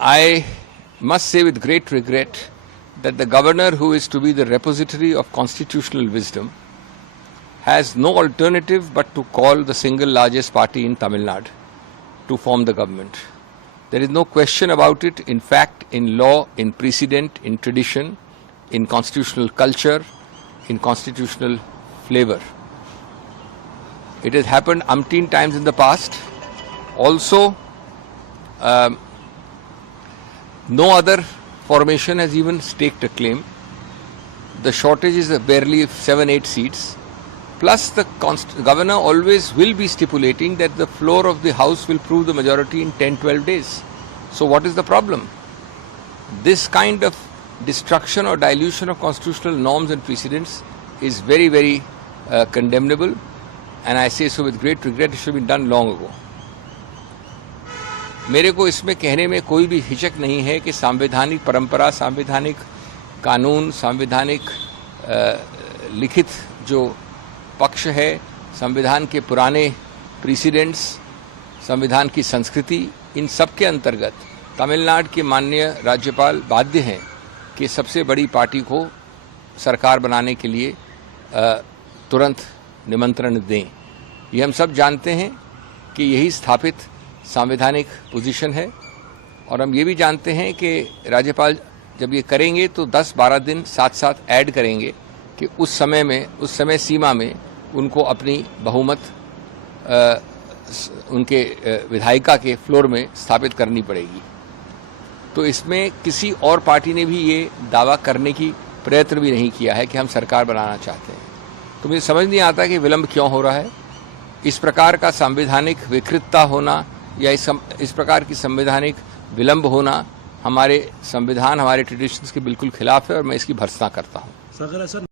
I must say with great regret that the governor, who is to be the repository of constitutional wisdom, has no alternative but to call the single largest party in Tamil Nadu to form the government. There is no question about it. In fact, in law, in precedent, in tradition, in constitutional culture, in constitutional flavor. It has happened umpteen times in the past. Also, no other formation has even staked a claim. The shortage is barely 7-8 seats. Plus, the governor always will be stipulating that the floor of the house will prove the majority in 10-12 days. So what is the problem? This kind of destruction or dilution of constitutional norms and precedents is very, very condemnable, and I say so with great regret. It should have been done long ago. मेरे को इसमें कहने में कोई भी हिचक नहीं है कि संवैधानिक परंपरा, संवैधानिक कानून, संवैधानिक लिखित जो पक्ष है, संविधान के पुराने प्रेसिडेंट्स, संविधान की संस्कृति, इन सब के अंतर्गत तमिलनाडु के माननीय राज्यपाल बाध्य हैं कि सबसे बड़ी पार्टी को सरकार बनाने के लिए तुरंत निमंत्रण दें। ये हम सब जानते हैं कि यही स्थापित संवैधानिक पोजीशन है, और हम ये भी जानते हैं कि राज्यपाल जब ये करेंगे तो 10-12 दिन साथ साथ ऐड करेंगे कि उस समय सीमा में उनको अपनी बहुमत उनके विधायिका के फ्लोर में स्थापित करनी पड़ेगी। तो इसमें किसी और पार्टी ने भी ये दावा करने की प्रयत्न भी नहीं किया है कि हम सरकार बनाना चाहते हैं। तो मुझे समझ नहीं आता कि विलंब क्यों हो रहा है। इस प्रकार का संवैधानिक विकृतता होना या इस प्रकार की संवैधानिक विलंब होना हमारे संविधान, हमारे ट्रेडिशंस के बिल्कुल खिलाफ है, और मैं इसकी भर्त्सना करता हूँ।